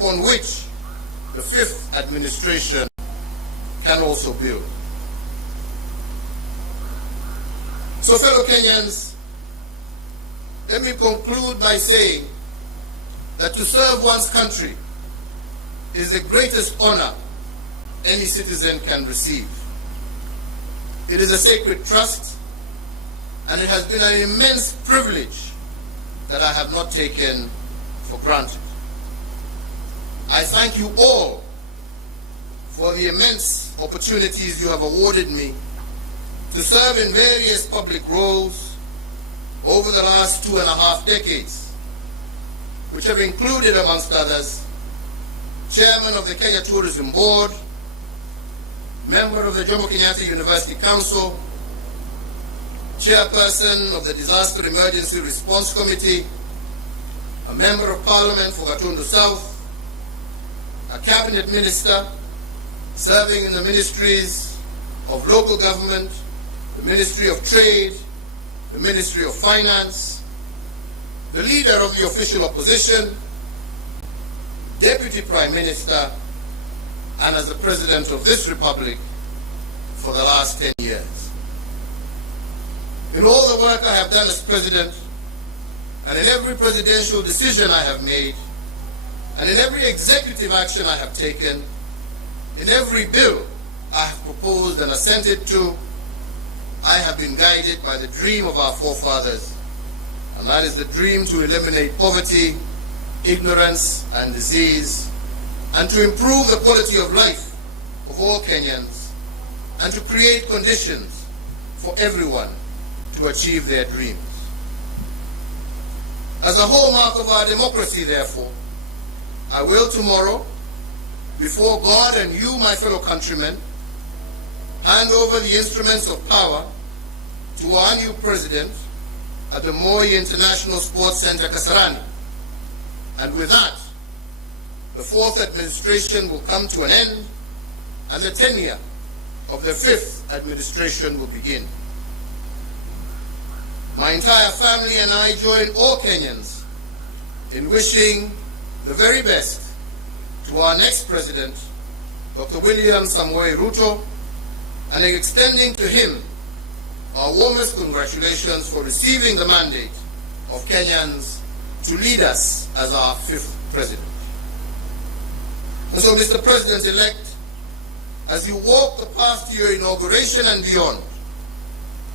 upon which the fifth administration can also build. So, fellow Kenyans, let me conclude by saying that to serve one's country is the greatest honor any citizen can receive. It is a sacred trust, and it has been an immense privilege that I have not taken for granted. I thank you all for the immense opportunities you have awarded me to serve in various public roles over the last 2.5 decades, which have included, amongst others, Chairman of the Kenya Tourism Board, Member of the Jomo Kenyatta University Council, Chairperson of the Disaster Emergency Response Committee, a Member of Parliament for Gatundu South, a Cabinet Minister serving in the Ministries of Local Government, the Ministry of Trade, the Ministry of Finance, the Leader of the Official Opposition, Deputy Prime Minister, and as the President of this Republic for the last 10 years. In all the work I have done as President, and in every presidential decision I have made, and in every executive action I have taken, in every bill I have proposed and assented to, I have been guided by the dream of our forefathers, and that is the dream to eliminate poverty, ignorance, and disease, and to improve the quality of life of all Kenyans, and to create conditions for everyone to achieve their dreams. As a hallmark of our democracy, therefore, I will tomorrow, before God and you, my fellow countrymen, hand over the instruments of power to our new president at the Moi International Sports Center, Kasarani. And with that, the fourth administration will come to an end, and the tenure of the fifth administration will begin. My entire family and I join all Kenyans in wishing the very best to our next president, Dr. William Samoei Ruto, and extending to him our warmest congratulations for receiving the mandate of Kenyans to lead us as our fifth president. And so, Mr. President-elect, as you walk the path to your inauguration and beyond,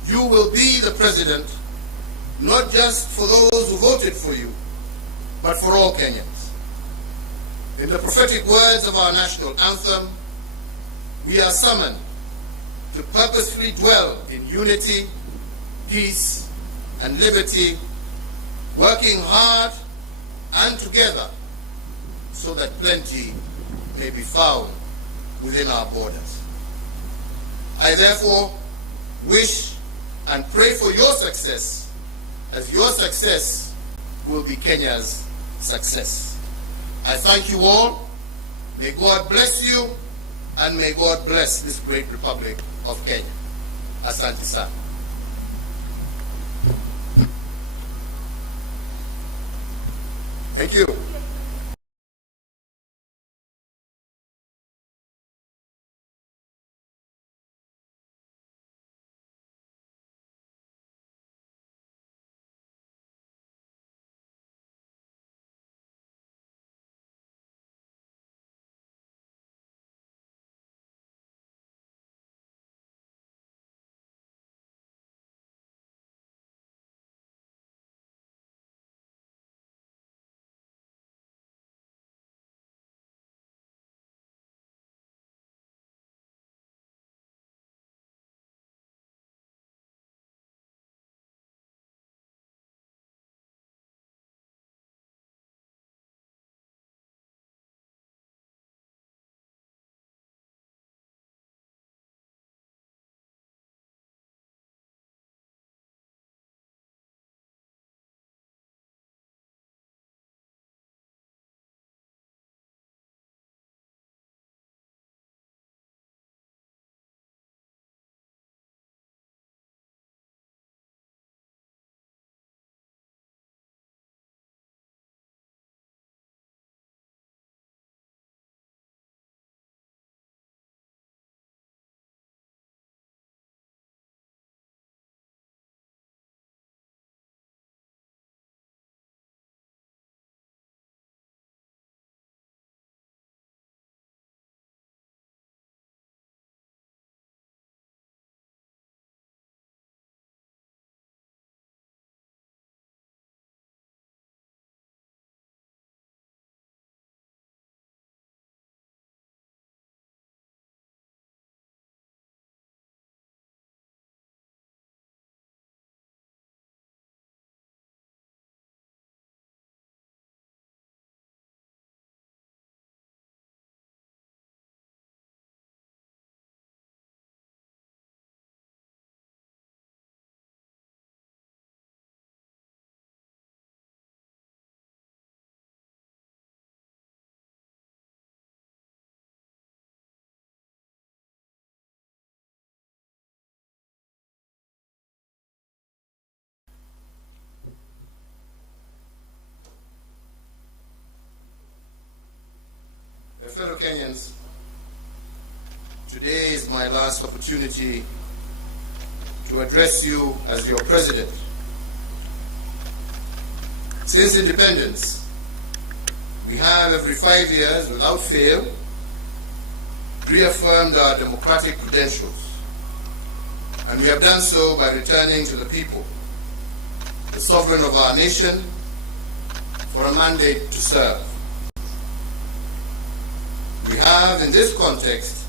you will be the president not just for those who voted for you, but for all Kenyans. In the prophetic words of our national anthem, we are summoned to purposefully dwell in unity, peace, and liberty, working hard and together so that plenty may be found within our borders. I therefore wish and pray for your success, as your success will be Kenya's success. I thank you all. May God bless you, and may God bless this great Republic of Kenya. Asante sana. Thank you. Fellow Kenyans, today is my last opportunity to address you as your president. Since independence, we have every 5 years, without fail, reaffirmed our democratic credentials. And we have done so by returning to the people, the sovereign of our nation, for a mandate to serve. We have, in this context,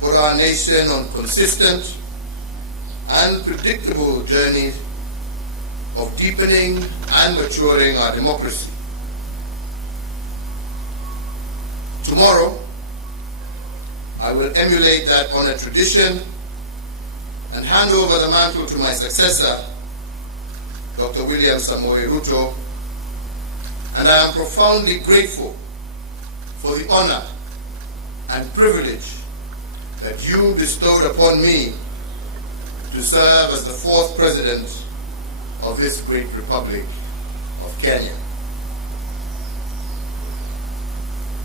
put our nation on consistent and predictable journey of deepening and maturing our democracy. Tomorrow, I will emulate that honored tradition and hand over the mantle to my successor, Dr. William Samoei Ruto, and I am profoundly grateful for the honor and privilege that you bestowed upon me to serve as the 4th President of this great Republic of Kenya.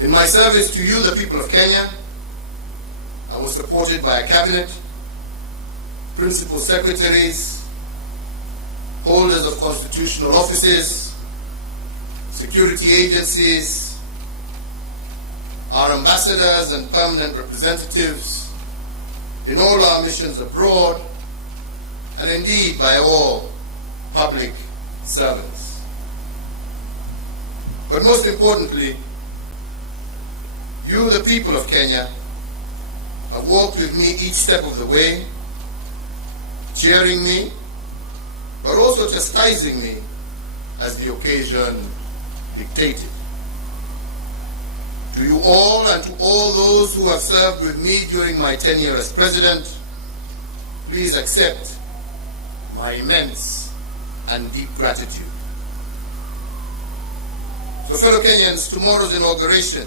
In my service to you, the people of Kenya, I was supported by a cabinet, principal secretaries, holders of constitutional offices, security agencies, our ambassadors and permanent representatives in all our missions abroad, and indeed by all public servants. But most importantly, you, the people of Kenya, have walked with me each step of the way, cheering me, but also chastising me as the occasion dictated. To you all and to all those who have served with me during my tenure as President, please accept my immense and deep gratitude. So fellow Kenyans, tomorrow's inauguration,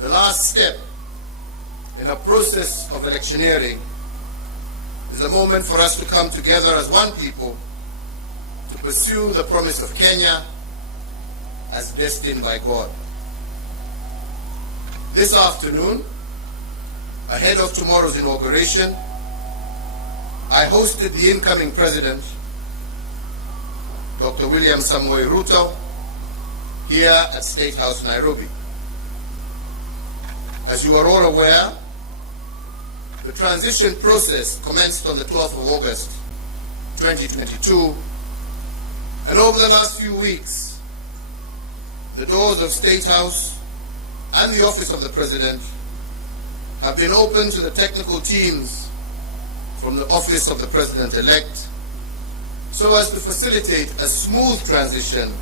the last step in a process of electioneering, is a moment for us to come together as one people to pursue the promise of Kenya as destined by God. This afternoon, ahead of tomorrow's inauguration, I hosted the incoming President, Dr. William Samoei Ruto, here at State House, Nairobi. As you are all aware, the transition process commenced on the 12th of August, 2022, and over the last few weeks, the doors of State House and the Office of the President have been open to the technical teams from the Office of the President-elect so as to facilitate a smooth transition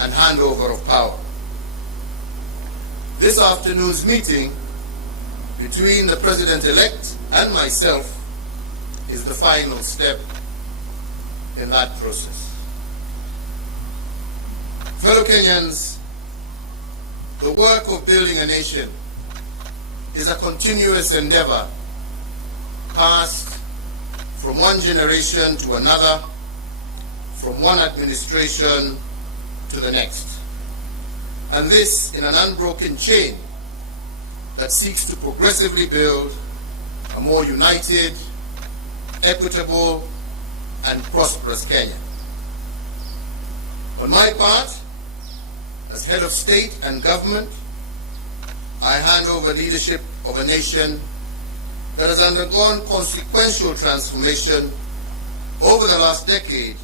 and handover of power. This afternoon's meeting between the President-elect and myself is the final step in that process. Fellow Kenyans, the work of building a nation is a continuous endeavor passed from one generation to another, from one administration to the next. And this in an unbroken chain that seeks to progressively build a more united, equitable, and prosperous Kenya. On my part, as head of state and government, I hand over leadership of a nation that has undergone consequential transformation over the last decade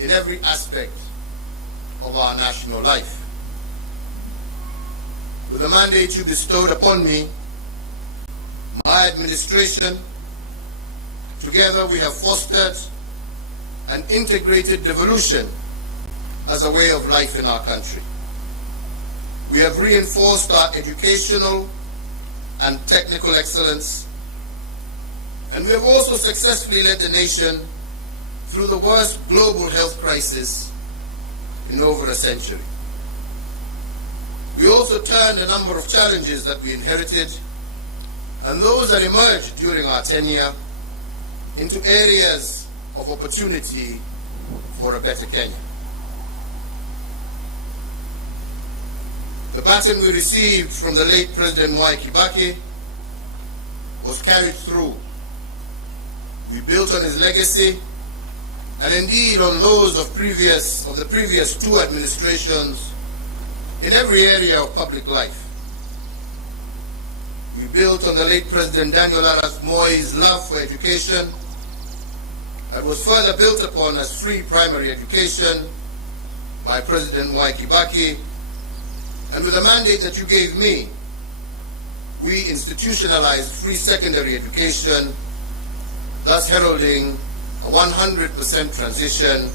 in every aspect of our national life. With the mandate you bestowed upon me, my administration, together we have fostered an integrated devolution as a way of life in our country. We have reinforced our educational and technical excellence, and we have also successfully led the nation through the worst global health crisis in over a century. We also turned a number of challenges that we inherited and those that emerged during our tenure into areas of opportunity for a better Kenya. The baton we received from the late President Mwai Kibaki was carried through. We built on his legacy and indeed on those of the previous two administrations in every area of public life. We built on the late President Daniel Arap Moi's love for education and was further built upon as free primary education by President Mwai Kibaki, and with the mandate that you gave me, we institutionalized free secondary education, thus heralding a 100% transition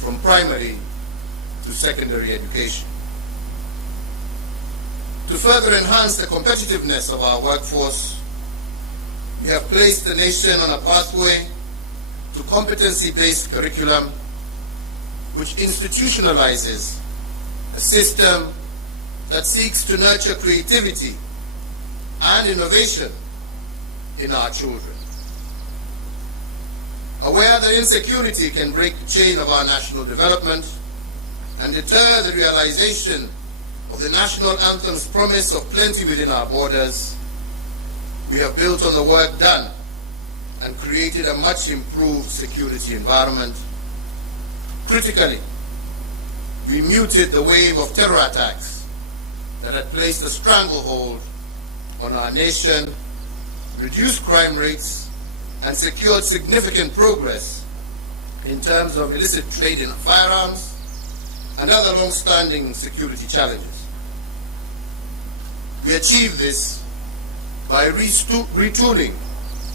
from primary to secondary education. To further enhance the competitiveness of our workforce, we have placed the nation on a pathway to competency-based curriculum which institutionalizes a system that seeks to nurture creativity and innovation in our children. Aware that insecurity can break the chain of our national development and deter the realization of the national anthem's promise of plenty within our borders, we have built on the work done and created a much improved security environment. Critically, we muted the wave of terror attacks that had placed a stranglehold on our nation, reduced crime rates, and secured significant progress in terms of illicit trade in firearms and other long-standing security challenges. We achieved this by retooling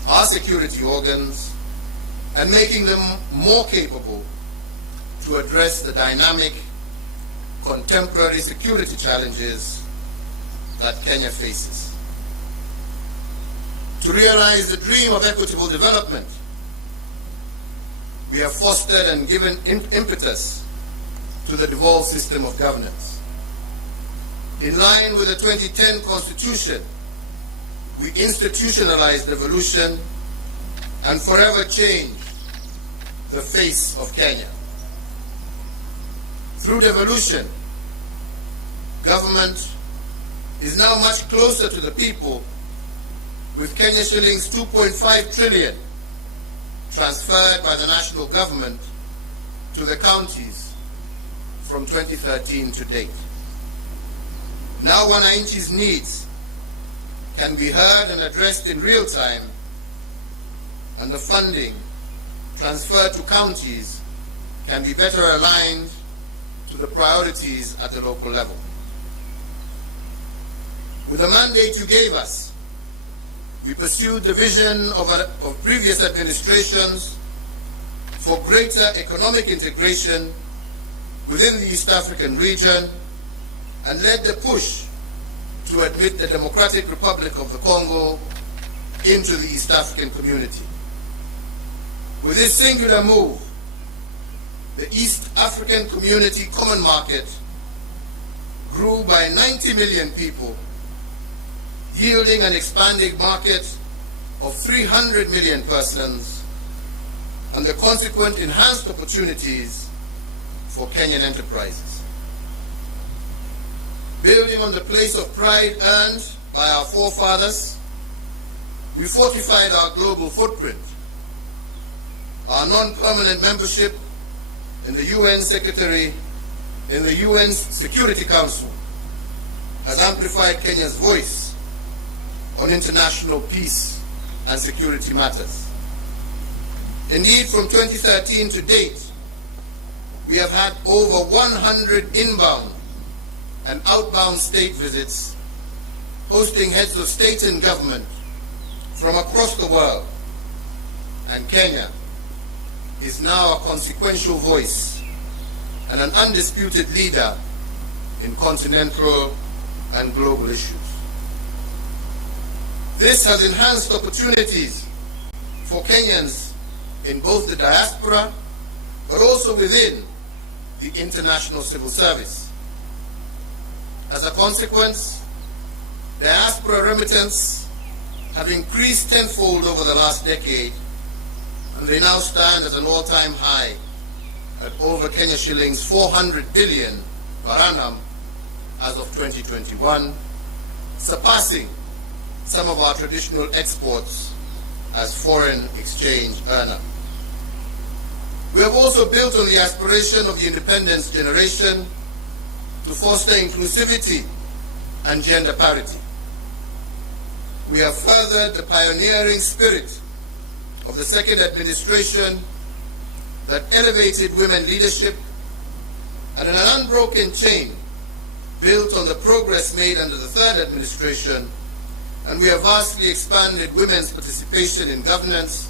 our security organs and making them more capable to address the dynamic, contemporary security challenges that Kenya faces. To realize the dream of equitable development, we have fostered and given impetus to the devolved system of governance. In line with the 2010 Constitution, we institutionalized devolution and forever changed the face of Kenya. Through devolution, government is now much closer to the people, with Kenya shillings 2.5 trillion transferred by the national government to the counties from 2013 to date. Now Mwananchi's needs can be heard and addressed in real time, and the funding transferred to counties can be better aligned to the priorities at the local level. With the mandate you gave us, we pursued the vision of previous administrations for greater economic integration within the East African region and led the push to admit the Democratic Republic of the Congo into the East African community. With this singular move, the East African Community Common Market grew by 90 million people, yielding an expanding market of 300 million persons and the consequent enhanced opportunities for Kenyan enterprises. Building on the place of pride earned by our forefathers, we fortified our global footprint. Our non-permanent membership in the UN Security Council has amplified Kenya's voice on international peace and security matters. Indeed, from 2013 to date, we have had over 100 inbound and outbound state visits, hosting heads of state and government from across the world, and Kenya is now a consequential voice and an undisputed leader in continental and global issues. This has enhanced opportunities for Kenyans in both the diaspora, but also within the international civil service. As a consequence, diaspora remittance have increased tenfold over the last decade, and they now stand at an all-time high at over Kenya shillings 400 billion per annum, as of 2021, surpassing some of our traditional exports as foreign exchange earner. We have also built on the aspiration of the independence generation to foster inclusivity and gender parity. We have furthered the pioneering spirit of the second administration that elevated women leadership, and in an unbroken chain built on the progress made under the third administration, and we have vastly expanded women's participation in governance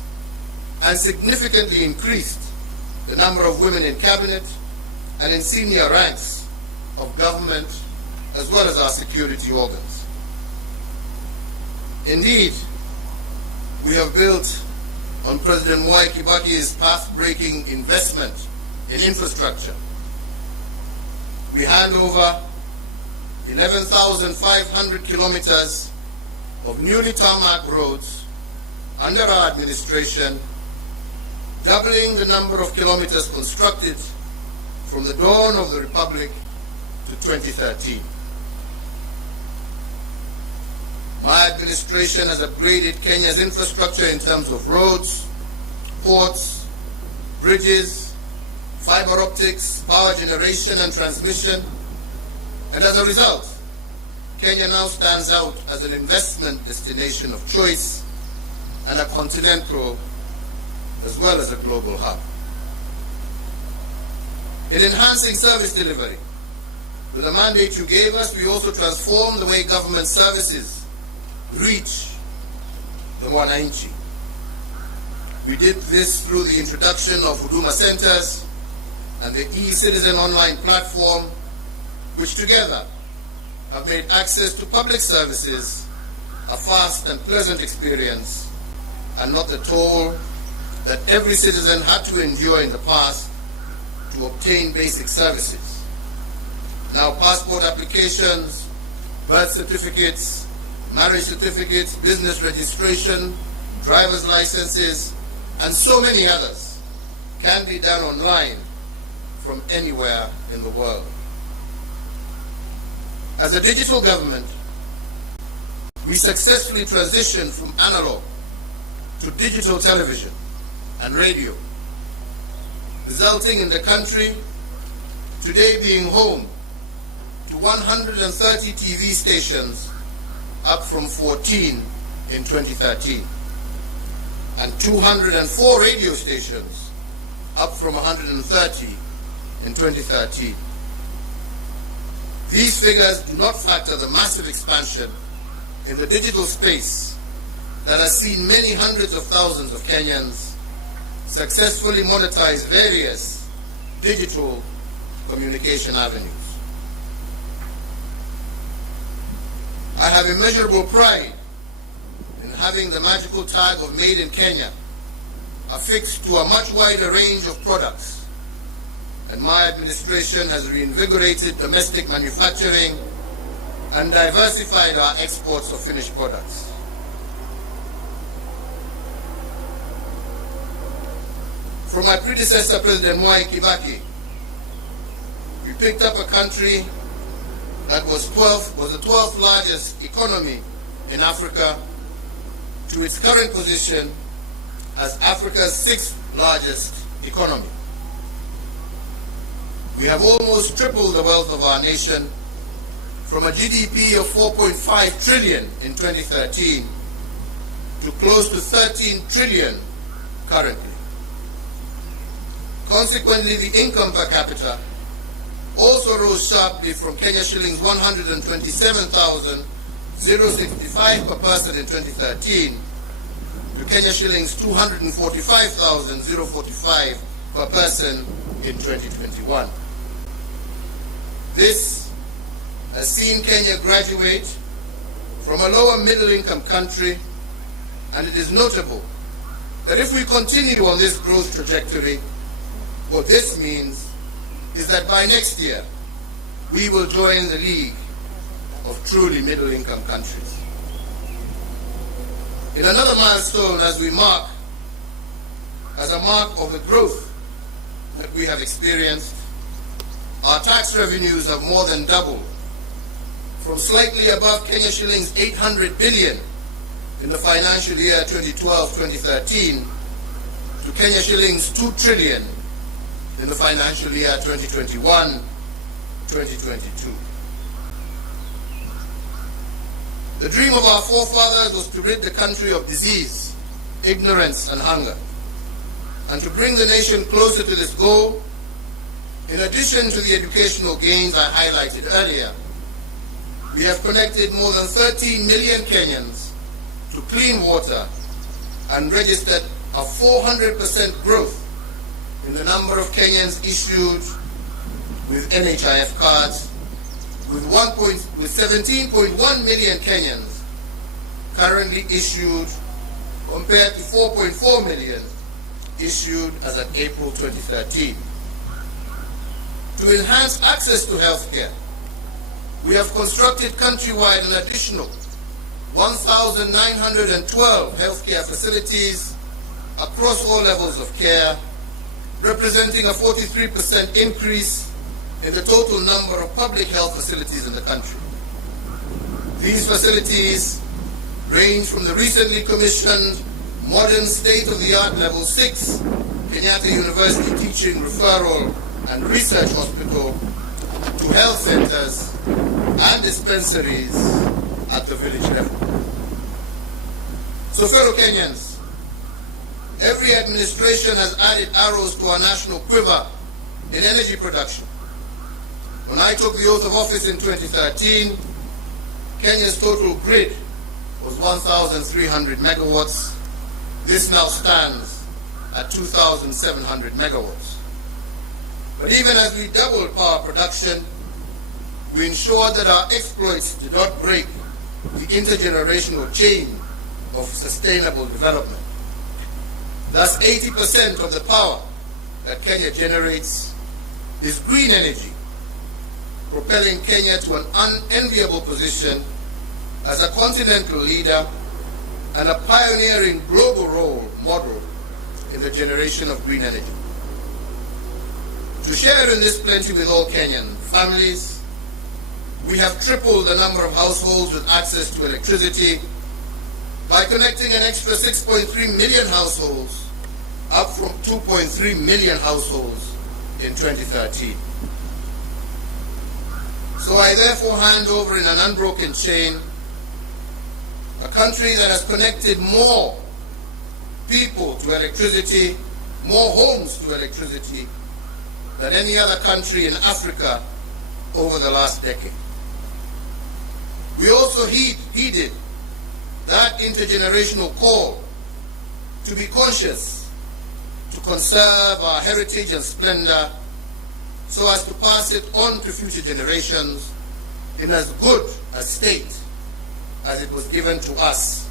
and significantly increased the number of women in cabinet and in senior ranks of government as well as our security organs. Indeed, we have built on President Mwai Kibaki's path-breaking investment in infrastructure. We hand over 11,500 kilometers of newly tarmac roads under our administration, doubling the number of kilometers constructed from the dawn of the Republic to 2013. My administration has upgraded Kenya's infrastructure in terms of roads, ports, bridges, fiber optics, power generation and transmission, and as a result, Kenya now stands out as an investment destination of choice and a continental as well as a global hub. In enhancing service delivery, with the mandate you gave us, we also transformed the way government services reach the Mwananchi. We did this through the introduction of Huduma Centers and the e-Citizen online platform, which together have made access to public services a fast and pleasant experience and not the toll that every citizen had to endure in the past to obtain basic services. Now passport applications, birth certificates, marriage certificates, business registration, driver's licenses, and so many others can be done online from anywhere in the world. As a digital government, we successfully transitioned from analog to digital television and radio, resulting in the country today being home to 130 TV stations, up from 14 in 2013, and 204 radio stations, up from 130 in 2013. These figures do not factor the massive expansion in the digital space that has seen many hundreds of thousands of Kenyans successfully monetize various digital communication avenues. I have immeasurable pride in having the magical tag of Made in Kenya affixed to a much wider range of products, and my administration has reinvigorated domestic manufacturing and diversified our exports of finished products. From my predecessor, President Mwai Kibaki, we picked up a country that was the 12th largest economy in Africa to its current position as Africa's 6th largest economy. We have almost tripled the wealth of our nation from a GDP of 4.5 trillion in 2013 to close to 13 trillion currently. Consequently, the income per capita also rose sharply from Kenya shillings 127,065 per person in 2013 to Kenya shillings 245,045 per person in 2021. This has seen Kenya graduate from a lower middle income country, and it is notable that if we continue on this growth trajectory, what this means is that by next year, we will join the league of truly middle income countries. In another milestone as a mark of the growth that we have experienced, our tax revenues have more than doubled from slightly above Kenya shillings 800 billion in the financial year 2012-2013 to Kenya shillings 2 trillion in the financial year 2021-2022. The dream of our forefathers was to rid the country of disease, ignorance, and hunger. And to bring the nation closer to this goal, in addition to the educational gains I highlighted earlier, we have connected more than 13 million Kenyans to clean water and registered a 400% growth in the number of Kenyans issued with NHIF cards, with 17.1 million Kenyans currently issued compared to 4.4 million issued as of April 2013. To enhance access to health care, we have constructed countrywide an additional 1,912 healthcare facilities across all levels of care, representing a 43% increase in the total number of public health facilities in the country. These facilities range from the recently commissioned modern state-of-the-art Level 6 Kenyatta University Teaching, Referral and Research Hospital to health centers and dispensaries at the village level. So fellow Kenyans, every administration has added arrows to our national quiver in energy production. When I took the oath of office in 2013, Kenya's total grid was 1,300 megawatts. This now stands at 2,700 megawatts. But even as we doubled power production, we ensured that our exploits did not break the intergenerational chain of sustainable development. Thus, 80% of the power that Kenya generates is green energy, propelling Kenya to an unenviable position as a continental leader and a pioneering global role model in the generation of green energy. To share in this plenty with all Kenyan families, we have tripled the number of households with access to electricity by connecting an extra 6.3 million households, up from 2.3 million households in 2013. So I therefore hand over in an unbroken chain a country that has connected more people to electricity, more homes to electricity than any other country in Africa over the last decade. We also heeded that intergenerational call to be conscious, to conserve our heritage and splendor so as to pass it on to future generations in as good a state as it was given to us,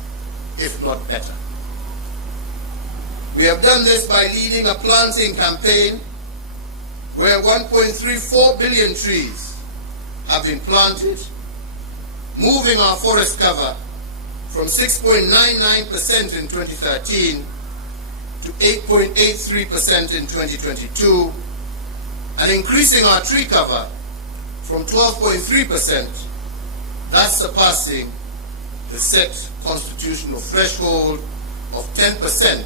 if not better. We have done this by leading a planting campaign where 1.34 billion trees have been planted, moving our forest cover from 6.99% in 2013 to 8.83% in 2022, and increasing our tree cover from 12.3%, thus surpassing the set constitutional threshold of 10%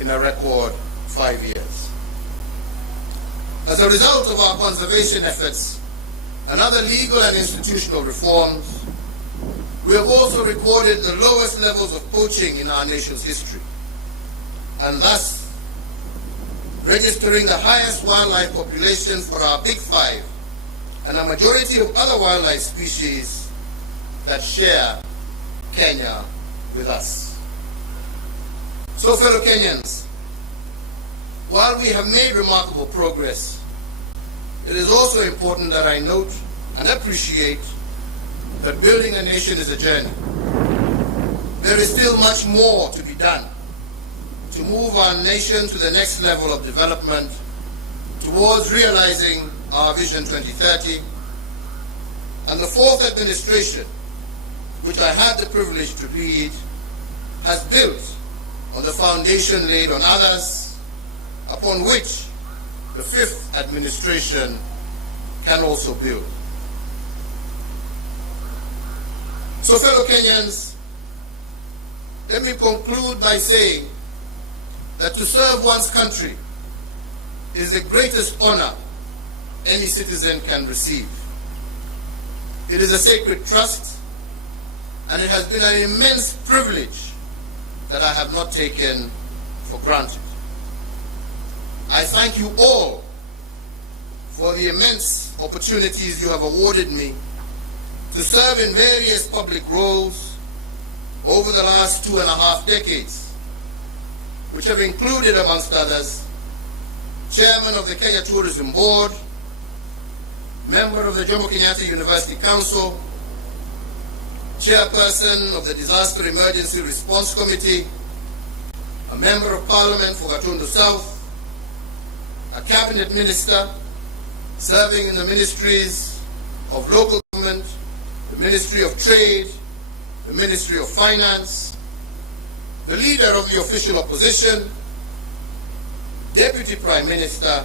in a record 5 years. As a result of our conservation efforts and other legal and institutional reforms, we have also recorded the lowest levels of poaching in our nation's history, and thus registering the highest wildlife population for our Big Five and a majority of other wildlife species that share Kenya with us. So fellow Kenyans, while we have made remarkable progress, it is also important that I note and appreciate that building a nation is a journey. There is still much more to be done to move our nation to the next level of development towards realizing our Vision 2030. And the fourth administration, which I had the privilege to lead, has built on the foundation laid on others, upon which the fifth administration can also build. So fellow Kenyans, let me conclude by saying that to serve one's country is the greatest honor any citizen can receive. It is a sacred trust, and it has been an immense privilege that I have not taken for granted. I thank you all for the immense opportunities you have awarded me to serve in various public roles over the last 2.5 decades, which have included, amongst others, Chairman of the Kenya Tourism Board, Member of the Kenyatta University Council, Chairperson of the Disaster Emergency Response Committee, a Member of Parliament for Gatundu South, a Cabinet Minister serving in the Ministries of Local Government, the Ministry of Trade, the Ministry of Finance, the Leader of the Official Opposition, Deputy Prime Minister,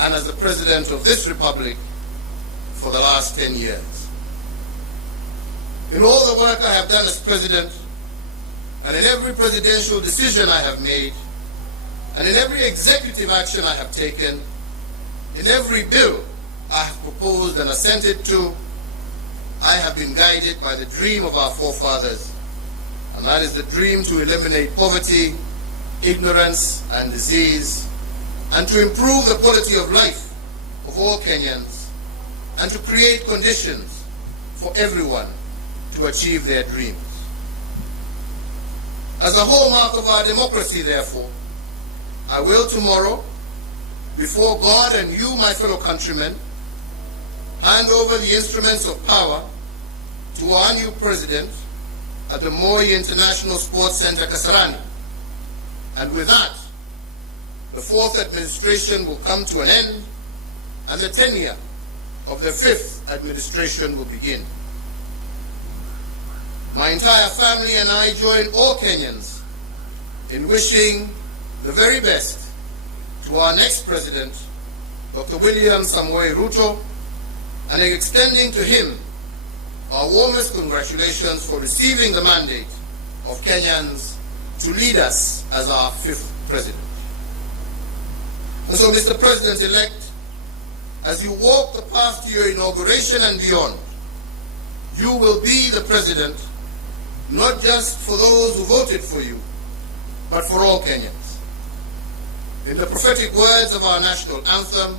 and as the President of this Republic for the last 10 years. In all the work I have done as President, and in every presidential decision I have made, and in every executive action I have taken, in every bill I have proposed and assented to, I have been guided by the dream of our forefathers, and that is the dream to eliminate poverty, ignorance, and disease, and to improve the quality of life of all Kenyans, and to create conditions for everyone to achieve their dreams. As a hallmark of our democracy, therefore, I will tomorrow, before God and you, my fellow countrymen, hand over the instruments of power to our new president at the Moi International Sports Center, Kasarani. And with that, the fourth administration will come to an end, and the tenure of the fifth administration will begin. My entire family and I join all Kenyans in wishing the very best to our next president, Dr. William Samoei Ruto, and extending to him our warmest congratulations for receiving the mandate of Kenyans to lead us as our fifth president. And so, Mr. President-elect, as you walk the path to your inauguration and beyond, you will be the president not just for those who voted for you, but for all Kenyans. In the prophetic words of our national anthem,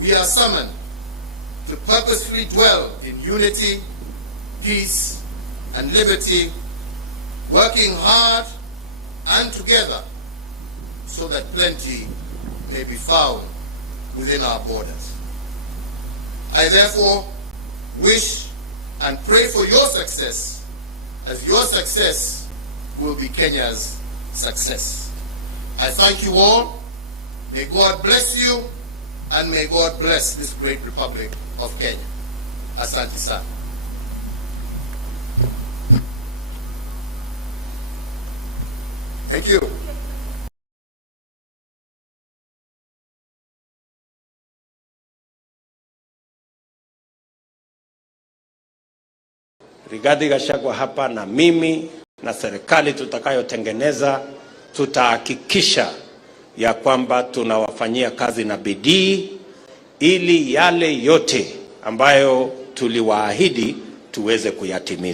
we are summoned to purposefully dwell in unity, peace, and liberty, working hard and together so that plenty may be found within our borders. I therefore wish and pray for your success, as your success will be Kenya's success. I thank you all. May God bless you, and may God bless this great Republic of Kenya. Asante sana. Thank you. Rigathi Gachagua hapa na mimi na serikali tutakayotengeneza tutahakikisha ya kwamba tunawafanyia kazi na bidii ili yale yote ambayo tuliwaahidi tuweze kuyatimiza.